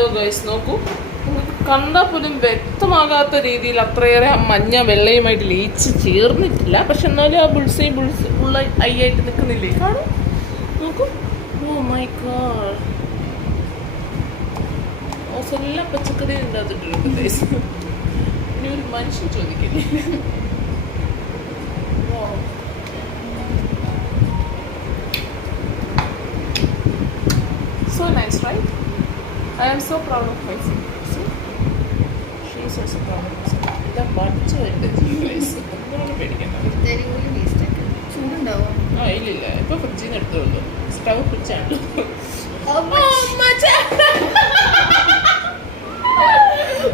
Hello guys നോക്കൂ, നിങ്ങൾക്ക് കണ്ടാൽ പോലും വ്യക്തമാകാത്ത രീതിയിൽ അത്രയേറെ ആ മഞ്ഞ വെള്ളയുമായിട്ട് ലയിച്ച് ചേർന്നിട്ടില്ല. പക്ഷെ എന്നാലും ആ ഉള്ള ആയിട്ട് നിൽക്കുന്നില്ലേ, കാണും നോക്കൂ. ഓ മൈ ഗോഡ്, എല്ലാം പച്ചക്കറി ഉണ്ടാത്തിട്ടുണ്ട് ഗൈസ്. ഇനി ഒരു മനുഷ്യൻ ചോദിക്കില്ലേ. So nice, right? I am so proud of myself. See? She is also proud of herself. ഇതാ പഠിച്ചു വരുന്നത് ഗൈസ്. എന്താണ് പേടിക്കുന്നത്? ആ ഇല്ലില്ല, ഇപ്പൊ ഫ്രിഡ്ജിൽ നിന്ന് എടുത്തോളൂ. സ്റ്റവ് ഫ്രിഡ്ജാണ്.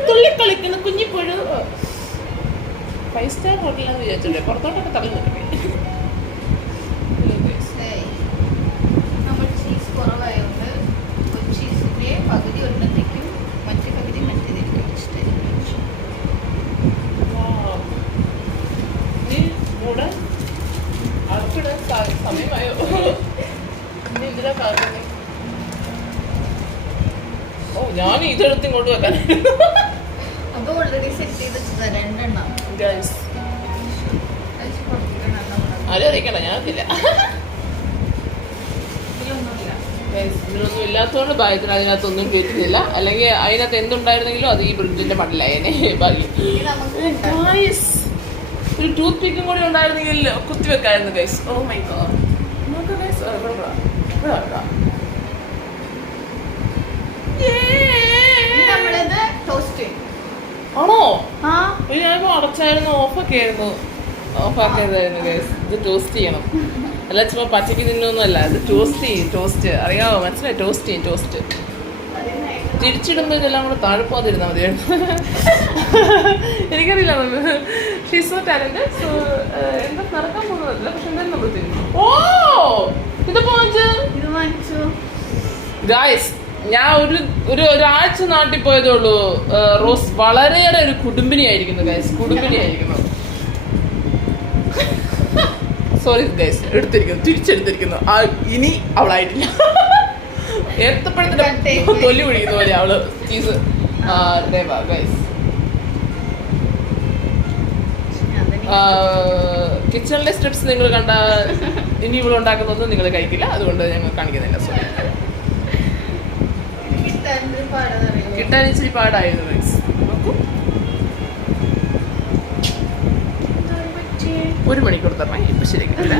തുള്ളിക്കളിക്കുന്ന കുഞ്ഞിപ്പുഴു. 5 സ്റ്റാർ ഹോട്ടലാന്ന് വിചാരിച്ചോട്ടെ, പുറത്തോട്ടൊക്കെ തള്ളി നിൽക്കണേ. പകുതി ഒരെണ്ണത്തേക്കും മറ്റു പകുതി മറ്റേതിരിക്കും ഇഷ്ടമായിരിക്കും. സമയമായോ? എന്തിനാ കാണുന്നത്? ഓ, ഞാൻ ഇതെടുത്ത് ഇങ്ങോട്ട് വെക്കാൻ. അത് ഓൾറെഡി സെറ്റ് ചെയ്ത് വെച്ചതാ 2 എണ്ണം. ആരും അറിയിക്കണ്ട, ഞാനതില്ല. ഇതിലൊന്നും ഇല്ലാത്തതുകൊണ്ട് ഭാഗ്യത്തിന് അതിനകത്തൊന്നും കേട്ടില്ല. അല്ലെങ്കിൽ അതിനകത്ത് എന്തുണ്ടായിരുന്നെങ്കിലും അത് ഈ ബ്രിഡ്ജിന്റെ മടലായനെ ഭാഗ്യം. ഒരു ടൂത്ത് പിക്കും കൂടി ഉണ്ടായിരുന്നെങ്കിൽ കുത്തിവെക്കായിരുന്നു ഗൈസ്. Oh my god. ആണോ? ഞാനിപ്പോ അടച്ചായിരുന്നു, ഓഫാക്കിയതായിരുന്നു ഗൈസ്. ഇത് ടോസ്റ്റ് ചെയ്യണം. അല്ല ചുമ്മാ പച്ചയ്ക്ക് തിന്നൊന്നുമല്ല, ഇത് ടോസ്റ്റ് അറിയാവോ? മനസ്സിലായി? ടോസ്റ്റ് തിരിച്ചിടുമ്പോൾ ഇതെല്ലാം കൂടെ താഴ്പോതിരുന്നാൽ മതിയായിരുന്നു. എനിക്കറിയില്ല. She's so talented. സോ എന്താ നടക്കാൻ പോകുന്നതല്ല, പക്ഷെ എന്തായാലും നമ്മൾ തിന്നു. ഓ, ഇത് വാങ്ങിച്ചു ഗായ്സ്. ഞാൻ ഒരാഴ്ച നാട്ടിൽ പോയതേ ഉള്ളൂ. റോസ് വളരെയേറെ ഒരു കുടുംബിനിയായിരിക്കുന്നു ഗൈസ്, കുടുംബിനിയായിരിക്കുന്നു. സോറി ഗൈസ്, തിരിച്ചെടുത്തിരിക്കുന്നു. ഇനി അവളായിട്ടില്ല. ഏത്തപ്പഴത്തിന്റെ തൊലി ഒഴിക്കുന്ന പോലെ അവള് ചീസ്. ഗൈസ്, കിച്ചണിലെ സ്റ്റെപ്സ് നിങ്ങൾ കണ്ട ഇനി ഇവിടെ ഉണ്ടാക്കുന്നതൊന്നും നിങ്ങൾ കഴിക്കില്ല, അതുകൊണ്ട് ഞങ്ങൾ കാണിക്കുന്നില്ല. സോറി. കിട്ടാൻ ഇച്ചിരി പാടായിരുന്നു ഗൈസ്. നോക്കൂ, 1 മണിക്കൂർ തരണം. ഇപ്പൊ ശരിക്കില്ല.